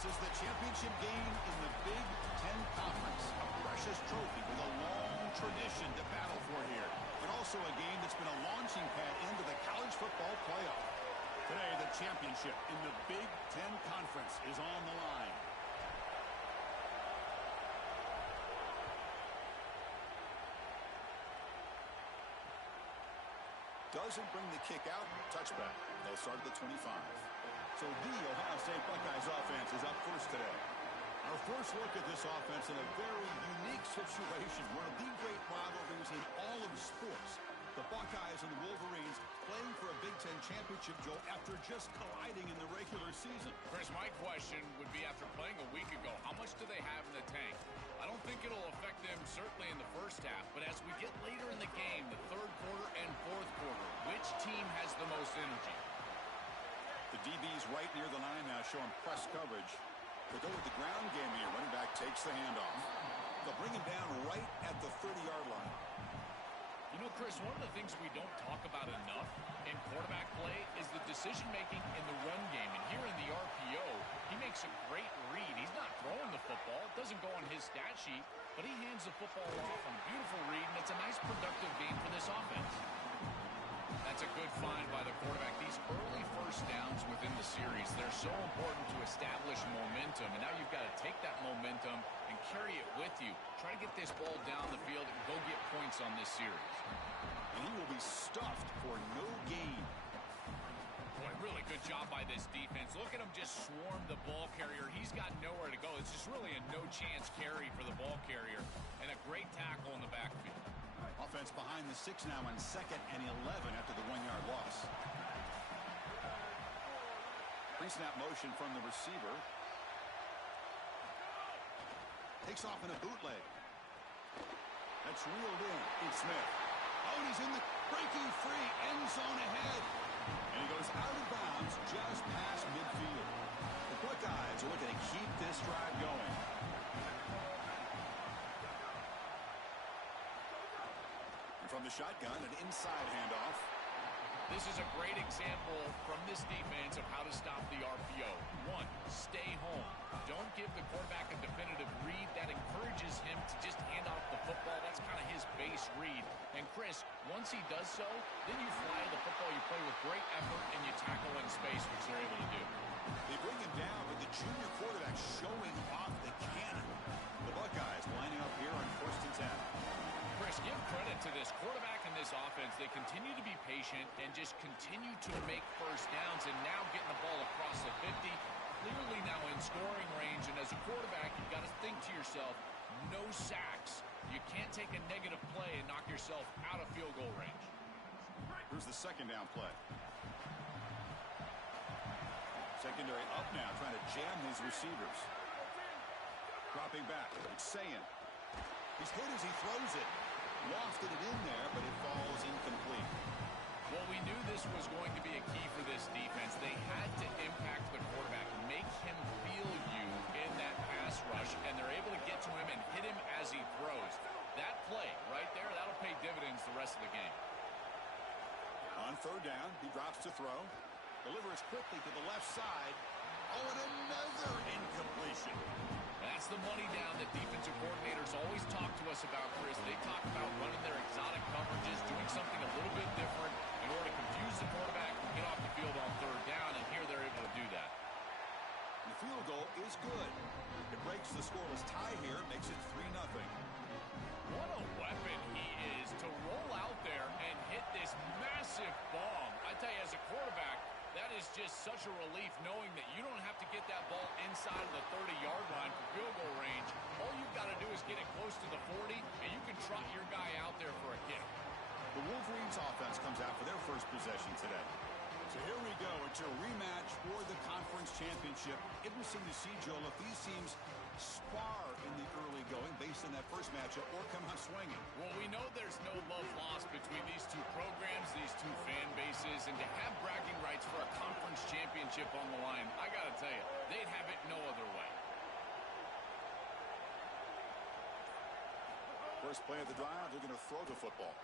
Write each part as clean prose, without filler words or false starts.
This is the championship game in the Big Ten Conference. A precious trophy with a long tradition to battle for here. But also a game that's been a launching pad into the college football playoff. Today, the championship in the Big Ten Conference is on the line. Doesn't bring the kick out. Touchback. They'll start at the 25. So the Ohio State Buckeyes offense is up first today. Our first look at this offense in a very unique situation. One of the great rivalries in all of sports. The Buckeyes and the Wolverines playing for a Big Ten championship, Joe, after just colliding in the regular season. Chris, my question would be, after playing a week ago, how much do they have in the tank? I don't think it'll affect them certainly in the first half, but as we get later in the game, the third quarter and fourth quarter, which team has the most energy? The DB's right near the line now, showing press coverage. They'll go with the ground game here. Running back takes the handoff. They'll bring him down right at the 30-yard line. You know, Chris, one of the things we don't talk about enough in quarterback play is the decision-making in the run game. And here in the RPO, he makes a great read. He's not throwing the football. It doesn't go on his stat sheet, but he hands the football off on a beautiful read, and it's a nice, productive game for this offense. That's a good find by the quarterback. These early first downs within the series, they're so important to establish momentum. And now you've got to take that momentum and carry it with you. Try to get this ball down the field and go get points on this series. And he will be stuffed for no gain. Boy, really good job by this defense. Look at him just swarm the ball carrier. He's got nowhere to go. It's just really a no-chance carry for the ball carrier. And a great tackle in the backfield. Offense behind the 6 now on 2nd and 11 after the 1-yard loss. Pre-snap motion from the receiver. Takes off in a bootleg. That's reeled in. It's Smith. Oh, and he's in the breaking free. End zone ahead. And he goes out of bounds just past midfield. The Buckeyes are looking to keep this drive going. From the shotgun, an inside handoff. This is a great example from this defense of how to stop the RPO. 1, stay home. Don't give the quarterback a definitive read. That encourages him to just hand off the football. That's kind of his base read. And Chris, once he does so, then you fly the football. You play with great effort, and you tackle in space, which they're able to do. They bring him down with the junior quarterback showing off the cannon. The Buckeyes lining up here on 1st and 10. Chris, give credit to this quarterback and this offense. They continue to be patient and just continue to make first downs, and now getting the ball across the 50, clearly now in scoring range. And as a quarterback, you've got to think to yourself, no sacks. You can't take a negative play and knock yourself out of field goal range. Here's the 2nd down play. Secondary up now, trying to jam his receivers. Dropping back, it's Sayin. He's hit as he throws it. Lofted it in there, but it falls incomplete. Well, we knew this was going to be a key for this defense. They had to impact the quarterback, make him feel you in that pass rush, and they're able to get to him and hit him as he throws. That play right there, that'll pay dividends the rest of the game. On 3rd down, he drops to throw. Delivers quickly to the left side. Oh, and another incompletion. That's the money down that defensive coordinators always talk to us about, Chris. They talk about running their exotic coverages, doing something a little bit different in order to confuse the quarterback and get off the field on 3rd down, and here they're able to do that. The field goal is good. It breaks the scoreless tie here, makes it 3-0. What a weapon he is to roll out there and hit this massive bomb. I tell you, as a quarterback, that is just such a relief knowing that you don't have to get that ball inside of the 30-yard line for field goal range. All you've got to do is get it close to the 40, and you can trot your guy out there for a kick. The Wolverines offense comes out for their first possession today. So here we go. It's a rematch for the conference championship. Interesting to see, Joel, if these teams spar in the early going based on that first matchup or come out swinging. Well, we know there's no love lost between these two programs, these two fan bases, and to have bragging rights for a conference championship on the line, I got to tell you, they'd have it no other way. First play of the drive, they're going to throw the football.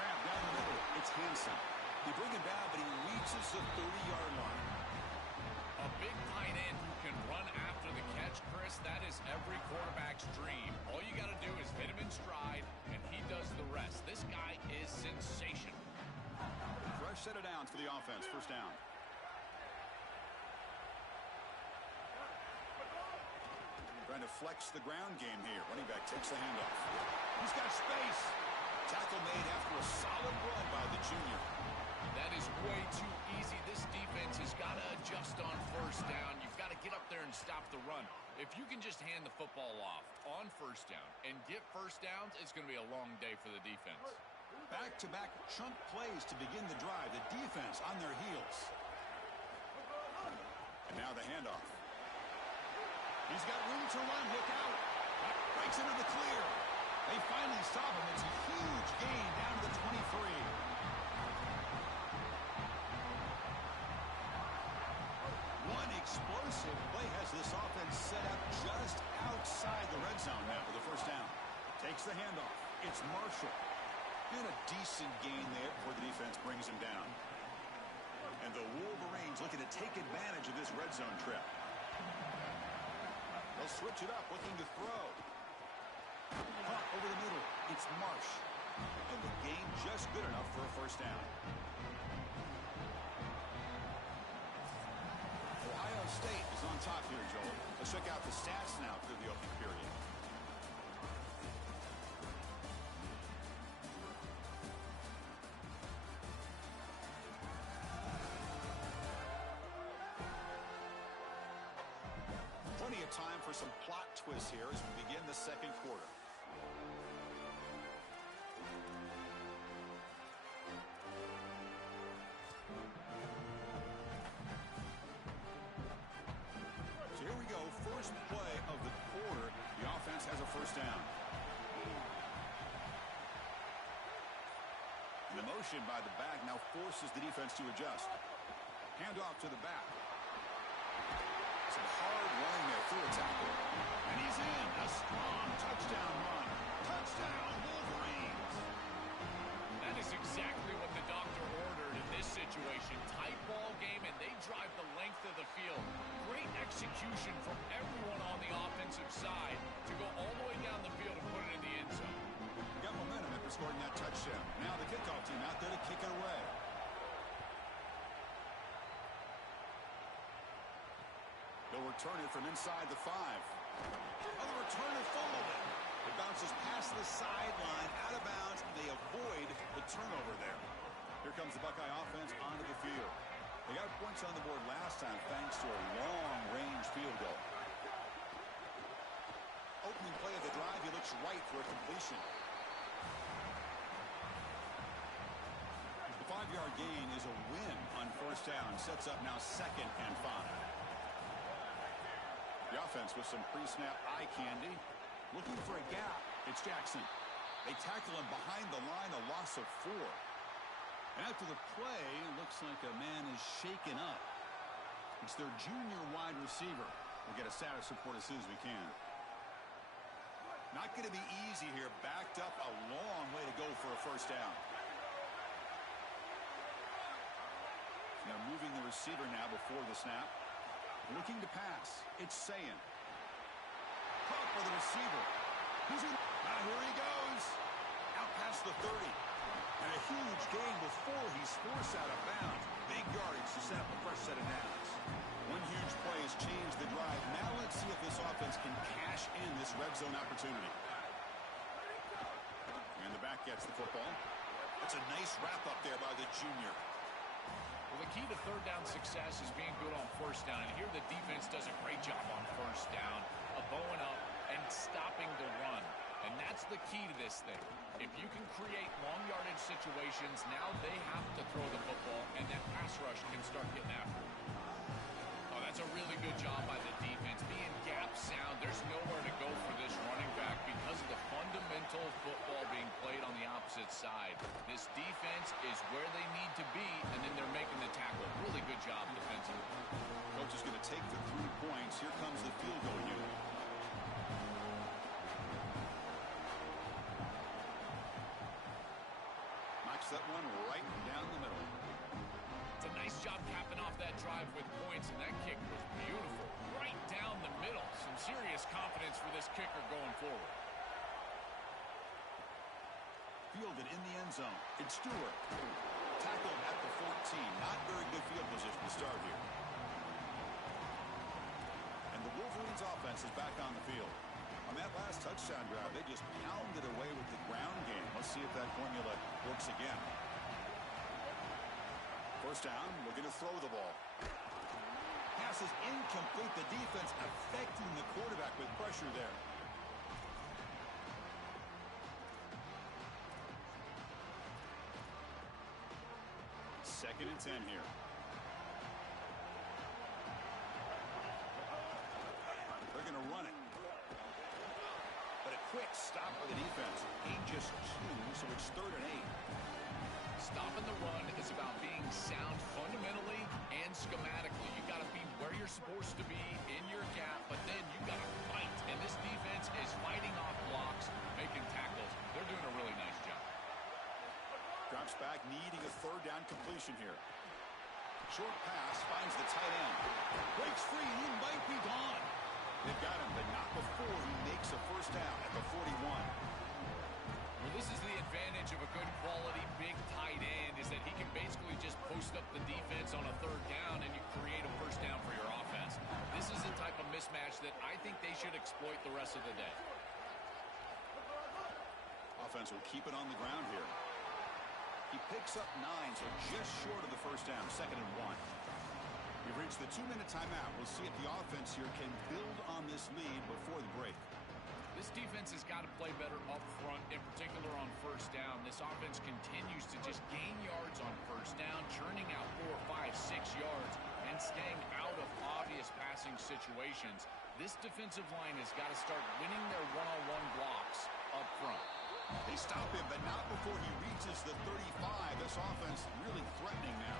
Grab down the middle. It's Hansen. They bring him down, but he reaches the 30-yard line. A big tight end who can run after the catch, Chris, that is every quarterback's dream. All you got to do is hit him in stride, and he does the rest. This guy is sensational. Fresh set of downs for the offense. First down. Trying to flex the ground game here. Running back takes the handoff. He's got space. Tackle made after a solid run by the junior. That is way too easy. This defense has got to adjust on first down. You've got to get up there and stop the run. If you can just hand the football off on first down and get first downs, it's going to be a long day for the defense. Back-to-back chunk plays to begin the drive. The defense on their heels. And now the handoff. He's got room to run. Look out. Breaks into the clear. They finally stop him. It's a huge gain down to the 23. One explosive play has this offense set up just outside the red zone now for the first down. Takes the handoff. It's Marshall. And a decent gain there before the defense brings him down. And the Wolverines looking to take advantage of this red zone trip. They'll switch it up, looking to throw. Caught over the middle. It's Marsh. And the gain just good enough for a first down. Ohio State is on top here, Joel. Let's check out the stats now through the opening period. Plenty of time for some plot twists here as we begin the second quarter. So here we go. First play of the quarter. The offense has a first down. The motion by the back now forces the defense to adjust. Handoff to the back. Some hard running there through a tackle. And he's in. A strong touchdown run. Touchdown, Wolverines. That is exactly what the doctor ordered in this situation. Tight ball game, and they drive the length of the field. Great execution from everyone on the offensive side to go all the way down the field and put it in the end zone. Got momentum after scoring that touchdown. Now the kickoff team out there to kick it away. They'll return it from inside the 5. Oh, the returner fumbled it. It bounces past the sideline, out of bounds. They avoid the turnover there. Here comes the Buckeye offense onto the field. They got points on the board last time thanks to a long-range field goal. Opening play of the drive, he looks right for a completion. The 5-yard gain is a win on first down. Sets up now 2nd and 5. The offense with some pre-snap eye candy. Looking for a gap. It's Jackson. They tackle him behind the line, a loss of 4. And after the play, it looks like a man is shaken up. It's their junior wide receiver. We'll get a status report as soon as we can. Not going to be easy here. Backed up a long way to go for a first down. Now moving the receiver now before the snap. Looking to pass. It's Sayin. Caught for the receiver. He's in. Here he goes. Out past the 30. And a huge gain before he's forced out of bounds. Big yardage to set up a fresh set of downs. One huge play has changed the drive. Now let's see if this offense can cash in this red zone opportunity. And the back gets the football. That's a nice wrap up there by the junior. Well, the key to third down success is being good on first down. And here the defense does a great job on first down of bowing up and stopping the run. And that's the key to this thing. If you can create long yardage situations, now they have to throw the football, and that pass rush can start getting after it. Oh, that's a really good job by the defense. Being gap sound, there's nowhere to go for this running back because of the fundamental football being played on the opposite side. This defense is where they need to be, and then they're making the tackle. Really good job defensively. Coach is going to take the 3 points. Here comes the field goal unit. Knocks that one right down the middle. It's a nice job capping off that drive with points, and that kick was beautiful. Right down the middle. Some serious confidence for this kicker going forward. Fielded in the end zone. It's Stewart. Tackled at the 14. Not very good field position to start here. And the Wolverines offense is back on the field. On that last touchdown drive, they just pounded away with the ground game. Let's see if that formula works again. First down, looking to throw the ball. Pass is incomplete. The defense affecting the quarterback with pressure there. Second and 10 here. They're going to run it. But a quick stop by the defense. Gain just 2, so it's 3rd and 8. Stopping the run is about being sound fundamentally and schematically. You got to be where you're supposed to be in your gap, but then you got to fight. And this defense is fighting off blocks, making tackles. They're doing a really nice job. Drops back, needing a 3rd down completion here. Short pass finds the tight end. Breaks free, he might be gone. They've got him, but not before he makes a first down at the 41. Well, this is the advantage of a good quality big tight end, is that he can basically just post up the defense on a 3rd down and you create a first down for your offense. This is the type of mismatch that I think they should exploit the rest of the day. Offense will keep it on the ground here. He picks up 9, so just short of the first down, 2nd and 1. We've reached the 2-minute timeout. We'll see if the offense here can build on this lead before the break. This defense has got to play better up front, in particular on first down. This offense continues to just gain yards on first down, churning out 4, 5, 6 yards, and staying out of obvious passing situations. This defensive line has got to start winning their one-on-one blocks up front. They stop him, but not before he reaches the 35. This offense really threatening now.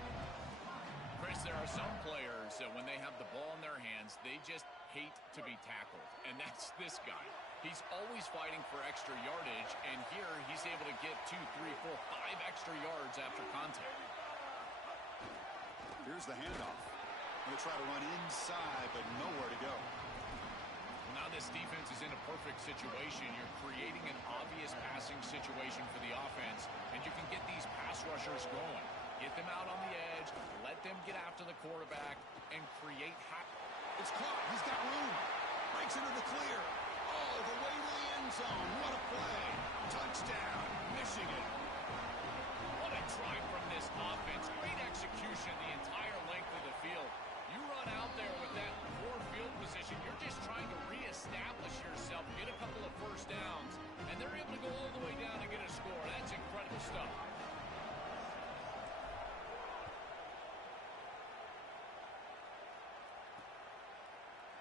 Chris, there are some players that when they have the ball in their hands, they just hate to be tackled. And that's this guy. He's always fighting for extra yardage, and here he's able to get 2, 3, 4, 5 extra yards after contact. Here's the handoff. Going to try to run inside, but nowhere to go. Now this defense is in a perfect situation. You're creating an obvious passing situation for the offense, and you can get these pass rushers going. Get them out on the edge, let them get after the quarterback, and create It's caught. He's got room. Breaks into the clear. All the way to the end zone. What a play. Touchdown, Michigan. What a drive from this offense. Great execution the entire length of the field. You run out there with that poor field position, you're just trying to reestablish yourself, get a couple of first downs, and they're able to go all the way down and get a score. That's incredible stuff.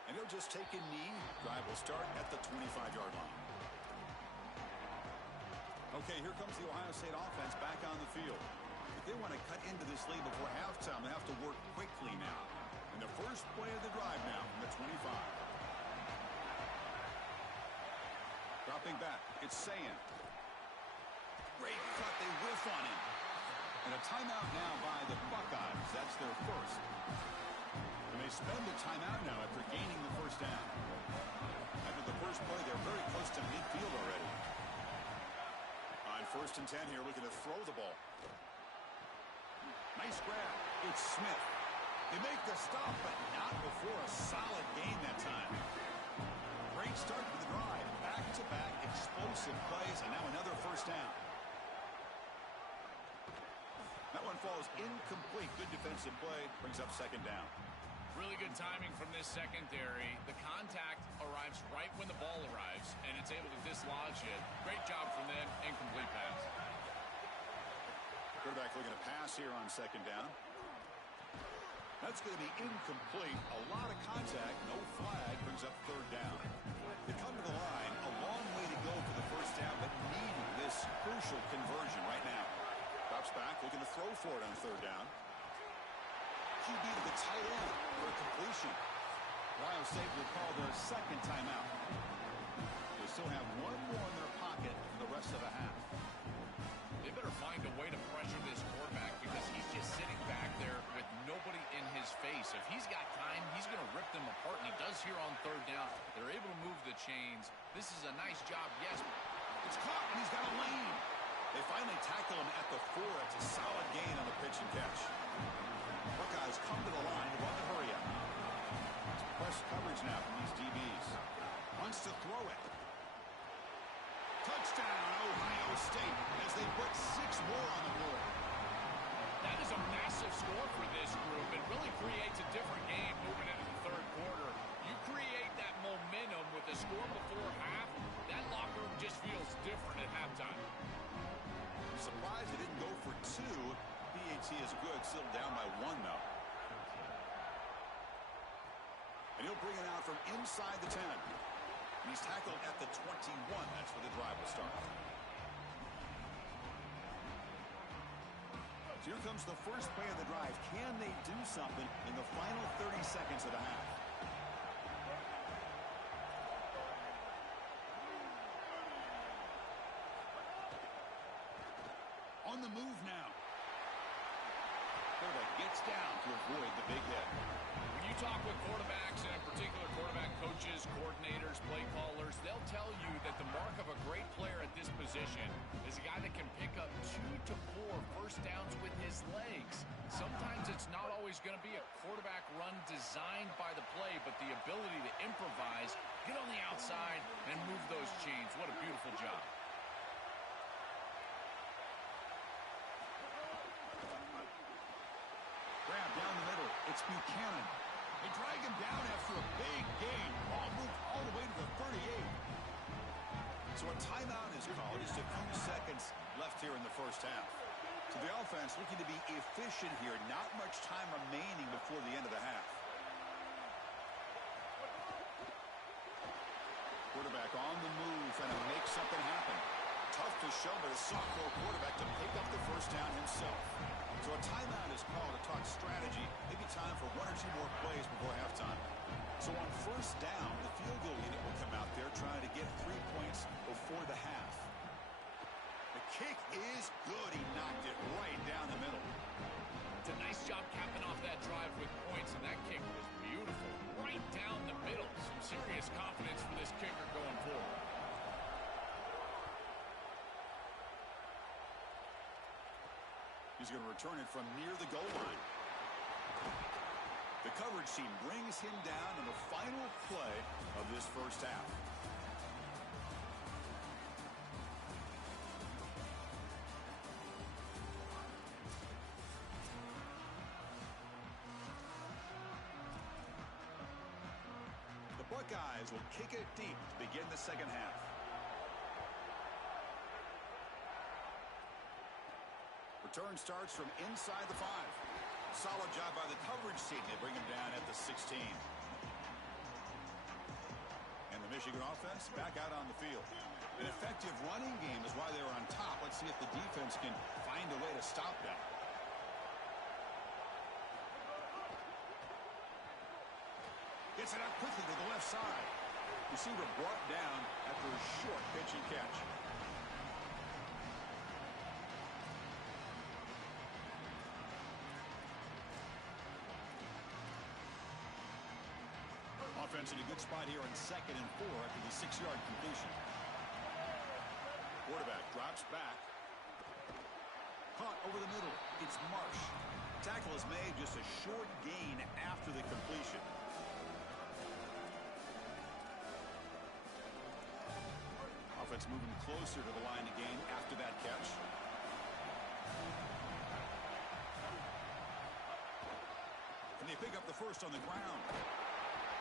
And he'll just take a knee. Drive will start at the 25-yard line. Okay, here comes the Ohio State offense back on the field. If they want to cut into this lead before halftime, they have to work quickly now. And the first play of the drive now from the 25. Dropping back, it's Sayan. Great cut, they whiff on him. And a timeout now by the Buckeyes. That's their first. And they spend the timeout now after gaining the first down. After the first play, they're very close to midfield already. On 1st and 10 here, looking to throw the ball. Nice grab. It's Smith. They make the stop, but not before a solid gain that time. Great start to the drive. Back-to-back explosive plays, and now another first down. That one falls incomplete. Good defensive play. Brings up 2nd down. Really good timing from this secondary. The contact arrives right when the ball arrives, and it's able to dislodge it. Great job from them. Incomplete pass. Quarterback looking to pass here on 2nd down. That's going to be incomplete. A lot of contact. No flag. Brings up 3rd down. They come to the line. A long way to go for the first down, but needing this crucial conversion right now. Drops back. Looking to throw for it on 3rd down. QB to the tight end for a completion. Ohio State will call their 2nd timeout. They still have one more in their pocket for the rest of the half. They better find a way to pressure this quarterback because he's just sitting this. If he's got time, he's going to rip them apart, and he does here on third down. They're able to move the chains. This is a nice job, yes. It's caught, and he's got a lane. They finally tackle him at the 4. It's a solid gain on the pitch and catch. Buckeyes come to the line to run the hurry up. It's press coverage now from these DBs. Wants to throw it. Touchdown, Ohio State, as they put 6 more on the board. That is a massive score for this group. It really creates a different game moving into the third quarter. You create that momentum with a score before half, that locker room just feels different at halftime. Surprised they didn't go for 2. PAT is good, still down by 1 though. And he'll bring it out from inside the 10. And he's tackled at the 21. That's where the drive will start. So here comes the first play of the drive. Can they do something in the final 30 seconds of the half? On the move now. Quarterback gets down to avoid the big hit. When you talk with quarterbacks, and in particular quarterback coaches, coordinators, play callers, they'll tell you that the mark of a great player at this position is a guy that can pick up 2 to 4 first downs with his legs. Sometimes it's not always going to be a quarterback run designed by the play, but the ability to improvise, get on the outside, and move those chains. What a beautiful job. Grab down the middle. It's Buchanan. They drag him down after a big gain. Ball moved all the way to the 38. So a timeout is called. Just a few seconds left here in the first half. So the offense looking to be efficient here. Not much time remaining before the end of the half. Quarterback on the move, trying to make something happen. Tough to show, but a sophomore quarterback to pick up the first down himself. So a timeout is called to talk strategy. Maybe time for 1 or 2 more plays before halftime. So on first down, the field goal unit will come out there trying to get 3 points before the half. The kick is good. He knocked it right down the middle. It's a nice job capping off that drive with points, and that kick was beautiful. Right down the middle. Some serious confidence for this kicker going forward. He's going to return it from near the goal line. The coverage team brings him down in the final play of this first half. The Buckeyes will kick it deep to begin the second half. Return starts from inside the 5. Solid job by the coverage team. They bring him down at the 16. And the Michigan offense back out on the field. An effective running game is why they were on top. Let's see if the defense can find a way to stop that. Gets it out quickly to the left side. Receiver brought down after a short pitch and catch. Offense in a good spot here on 2nd and 4 after the 6-yard completion. Quarterback drops back. Caught over the middle. It's Marsh. Tackle is made, just a short gain after the completion. Offense moving closer to the line to gain after that catch. And they pick up the first on the ground.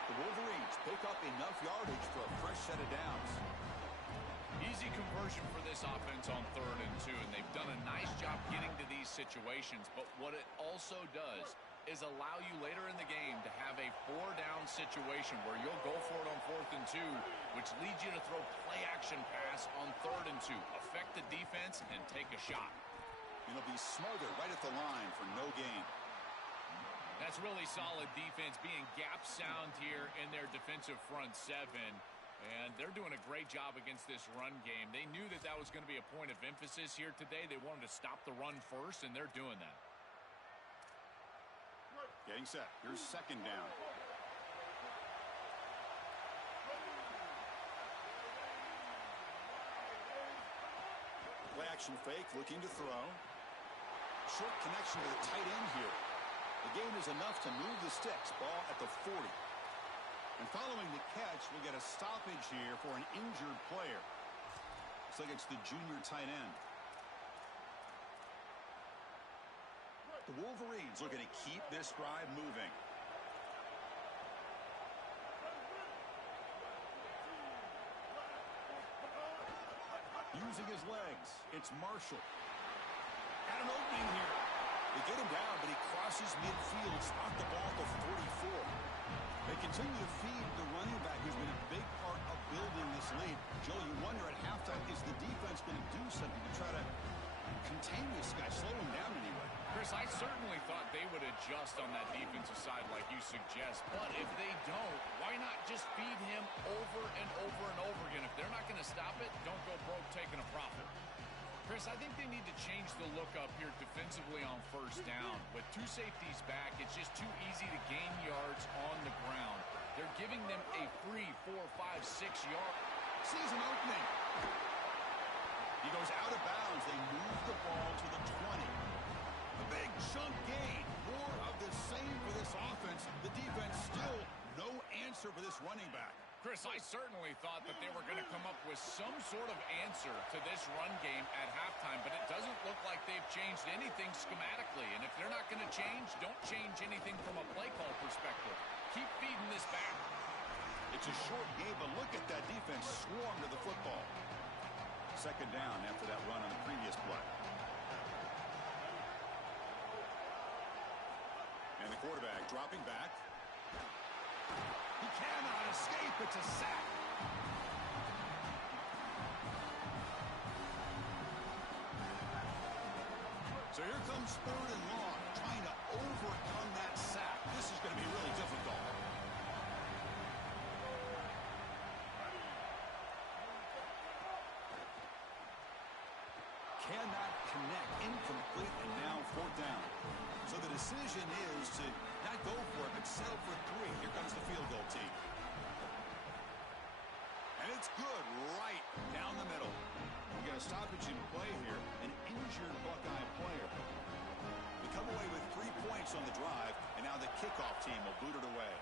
The Wolverines pick up enough yardage for a fresh set of downs. Easy conversion for this offense on 3rd and 2, and they've done a nice job getting to these situations. But what it also does is allow you later in the game to have a 4-down situation where you'll go for it on 4th and 2, which leads you to throw play-action pass on 3rd and 2. Affect the defense and take a shot. It'll be smothered right at the line for no gain. That's really solid defense, being gap sound here in their defensive front 7. And they're doing a great job against this run game. They knew that that was going to be a point of emphasis here today. They wanted to stop the run first, and they're doing that. Getting set. Here's second down. Play action fake, looking to throw. Short connection to the tight end here. The gain is enough to move the sticks. Ball at the 40. And following the catch, we'll get a stoppage here for an injured player. Looks like it's the junior tight end. The Wolverines looking to keep this drive moving. Using his legs, it's Marshall. Got an opening here. They get him down, but he crosses midfield, spot the ball at the 44. They continue to feed the running back, who's been a big part of building this lead. Joe, you wonder at halftime, is the defense going to do something to try to contain this guy, slow him down anyway? Chris, I certainly thought they would adjust on that defensive side like you suggest. But if they don't, why not just feed him over and over and over again? If they're not going to stop it, don't go broke taking a profit. Chris, I think they need to change the look up here defensively on first down. With two safeties back, it's just too easy to gain yards on the ground. They're giving them a free 4, 5, 6 yard. Sees an opening. He goes out of bounds. They move the ball to the 20. A big chunk gain. More of the same for this offense. The defense still no answer for this running back. Chris, I certainly thought that they were going to come up with some sort of answer to this run game at halftime, but it doesn't look like they've changed anything schematically. And if they're not going to change, don't change anything from a play call perspective. Keep feeding this back. It's a short game, but look at that defense swarm to the football. Second down after that run on the previous play. And the quarterback dropping back. He cannot escape. It's a sack. So here comes third and long, trying to overcome that sack. This is going to be really difficult. Cannot connect. Incomplete, and now fourth down. So the decision is to not go for it, but settle for 3. Here comes the field goal team. And it's good right down the middle. We got a stoppage in play here. An injured Buckeye player. We come away with 3 points on the drive, and now the kickoff team will boot it away.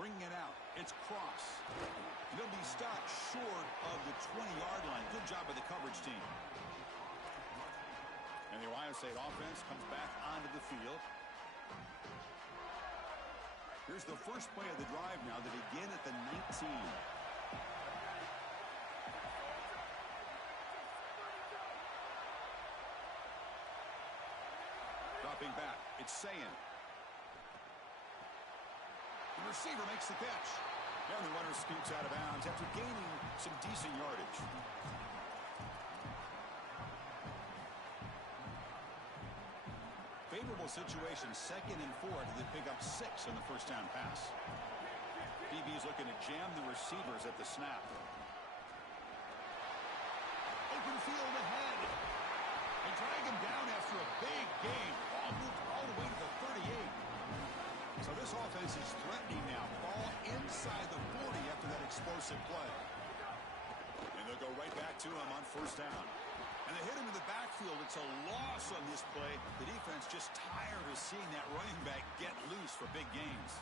Bringing it out. It's Cross. He'll be stopped short of the 20-yard line. Good job by the coverage team. And the Ohio State offense comes back onto the field. Here's the first play of the drive now. They begin at the 19. Dropping back. It's Sayin. The receiver makes the catch. And the runner scoots out of bounds after gaining some decent yardage. Favorable situation, 2nd and 4. They pick up 6 on the first down pass. DB's looking to jam the receivers at the snap. Open field ahead. They drag him down after a big gain. Ball moved all the way to the 38. So this offense is threatening now. Ball inside the 40 after that explosive play. And they'll go right back to him on first down. And they hit him in the backfield. It's a loss on this play. The defense just tired of seeing that running back get loose for big gains.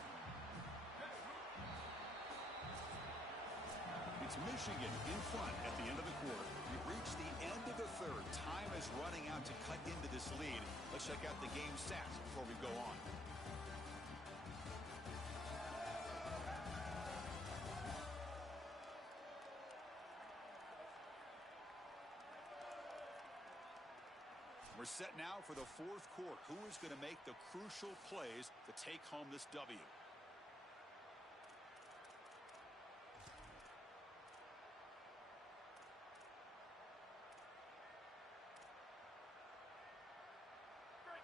It's Michigan in front at the end of the quarter. We've reached the end of the third. Time is running out to cut into this lead. Let's check out the game stats before we go on. We're set now for the fourth quarter. Who is going to make the crucial plays to take home this W?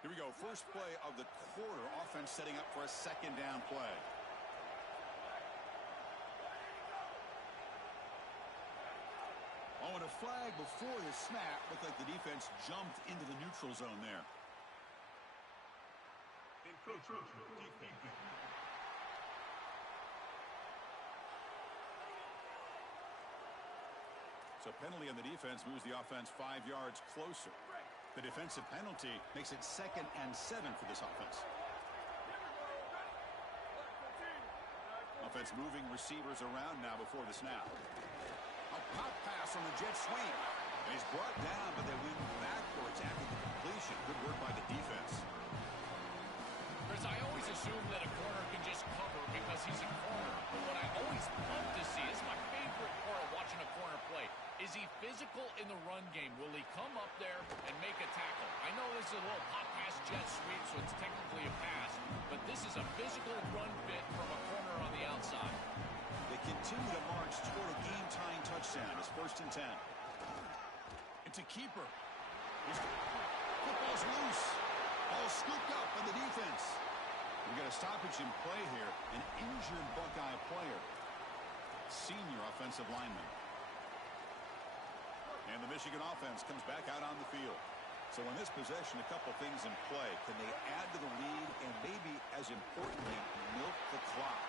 Here we go. First play of the quarter. Offense setting up for a second down play. Oh, and a flag before the snap. Looked like the defense jumped into the neutral zone there. So penalty on the defense moves the offense 5 yards closer. The defensive penalty makes it 2nd and 7 for this offense. Offense moving receivers around now before the snap. A pop pass on the jet sweep. And he's brought down, but they went backwards after the completion. Good work by the defense. Chris, I always assume that a corner can just cover because he's a corner. But what I always love to see, this is my favorite part of watching a corner play, is he physical in the run game? Will he come up there and make a tackle? I know this is a little pop pass jet sweep, so it's technically a pass, but this is a physical run fit from a corner on the outside. They continue to march toward a game-tying touchdown. It's 1st and 10. It's a keeper. Football's loose. Ball scooped up by the defense. We got a stoppage in play here. An injured Buckeye player. Senior offensive lineman. And the Michigan offense comes back out on the field. So in this possession, a couple things in play. Can they add to the lead and maybe, as importantly, milk the clock?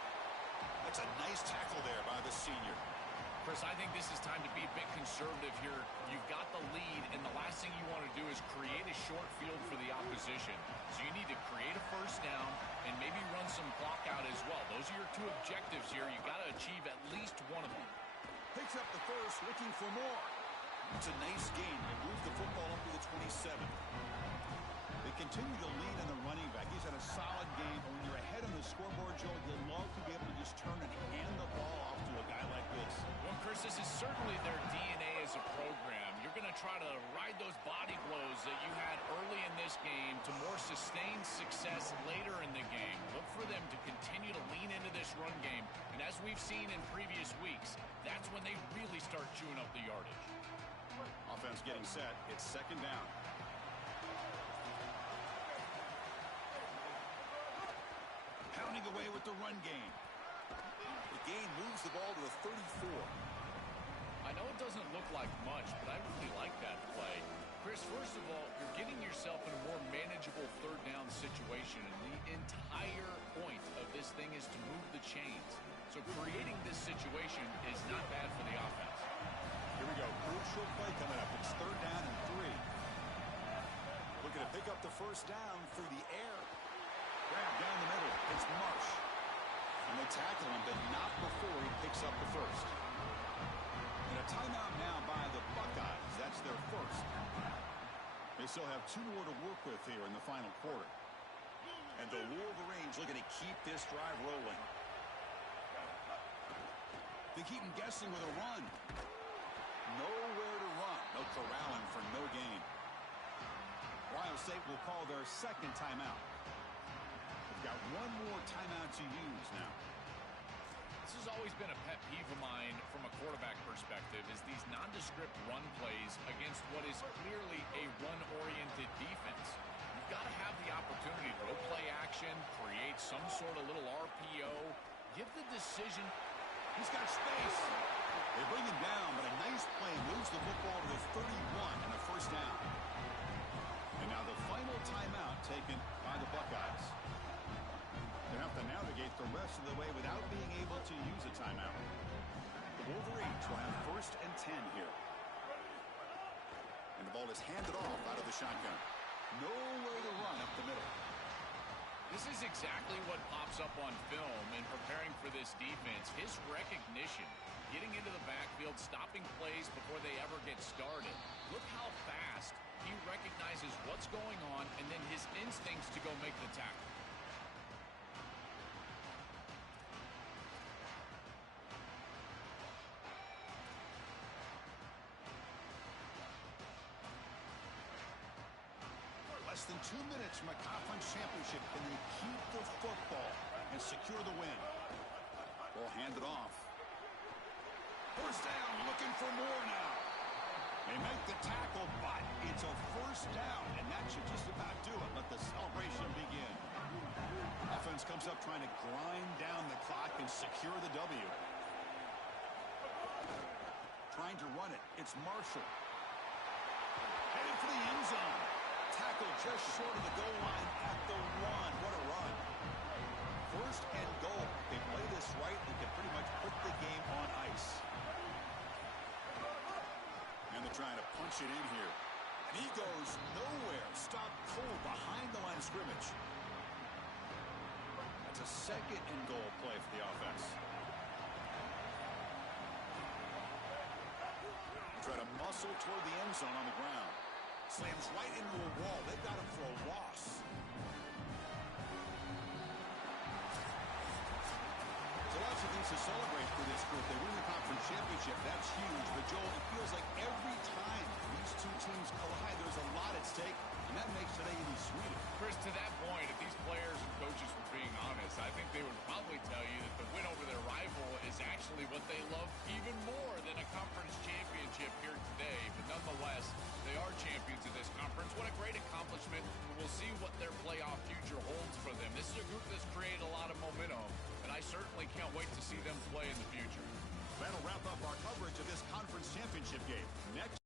That's a nice tackle there by the senior. Chris, I think this is time to be a bit conservative here. You've got the lead, and the last thing you want to do is create a short field for the opposition. So you need to create a 1st down and maybe run some clock out as well. Those are your 2 objectives here. You've got to achieve at least one of them. Picks up the first, looking for more. It's a nice gain. They move the football up to the 27. They continue to lean on the running back. He's had a solid game. When you're ahead on the scoreboard, Joe, you'd love to be able to just turn and hand the ball off to a guy like this. Well, Chris, this is certainly their DNA as a program. You're going to try to ride those body blows that you had early in this game to more sustained success later in the game. Look for them to continue to lean into this run game. And as we've seen in previous weeks, that's when they really start chewing up the yardage. Offense getting set. It's 2nd down. Pounding away with the run game. The game moves the ball to the 34. I know it doesn't look like much, but I really like that play. Chris, first of all, you're getting yourself in a more manageable 3rd down situation, and the entire point of this thing is to move the chains. So creating this situation is not bad for the offense. Here we go. Crucial play coming up. It's 3rd down and 3. Looking to pick up the 1st down through the air. Grab down the middle. It's Marsh. And they tackle him, but not before he picks up the 1st. And a timeout now by the Buckeyes. That's their 1st. They still have 2 more to work with here in the final quarter. And the Wolverines looking to keep this drive rolling. They keep him guessing with a run. Nowhere to run. No corralling for no gain. Ohio State will call their 2nd timeout. They've got 1 more timeout to use now. This has always been a pet peeve of mine from a quarterback perspective, is these nondescript run plays against what is clearly a run-oriented defense. You've got to have the opportunity to go play action, create some sort of little RPO, give the decision. He's got space. They bring him down, but a nice play moves the football to the 31 and a 1st down. And now the final timeout taken by the Buckeyes. They have to navigate the rest of the way without being able to use a timeout. The Wolverines will have 1st and 10 here. And the ball is handed off out of the shotgun. Nowhere to run up the middle. This is exactly what pops up on film in preparing for this defense. His recognition, getting into the backfield, stopping plays before they ever get started. Look how fast he recognizes what's going on and then his instincts to go make the tackle. Less than 2 minutes from a conference championship. Can they keep the football and secure the win? Ball handed off. 1st down, looking for more now. They make the tackle, but it's a 1st down, and that should just about do it. Let the celebration begin. Offense comes up trying to grind down the clock and secure the W. Trying to run it. It's Marshall. Heading for the end zone. Tackle just short of the goal line at the 1. What a run. First and goal. They play this right and can pretty much put the game on ice. And they're trying to punch it in here. And he goes nowhere. Stopped cold behind the line of scrimmage. That's a second and goal play for the offense. Try to muscle toward the end zone on the ground. Slams right into a wall. They've got him for a loss. So lots of things to celebrate for this group. They win the conference championship. That's huge. But, Joel, it feels like every time these two teams collide, there's a lot at stake, and that makes today even sweeter. Chris, to that point, if these players and coaches were being honest, I think they would probably tell you that the win over their rival is actually what they love even more than a conference championship here today. But nonetheless, they are champions of this conference. What a great accomplishment. We'll see what their playoff future holds for them. This is a group that's created a lot of momentum, and I certainly can't wait to see them play in the future. That'll wrap up our coverage of this conference championship game. Next.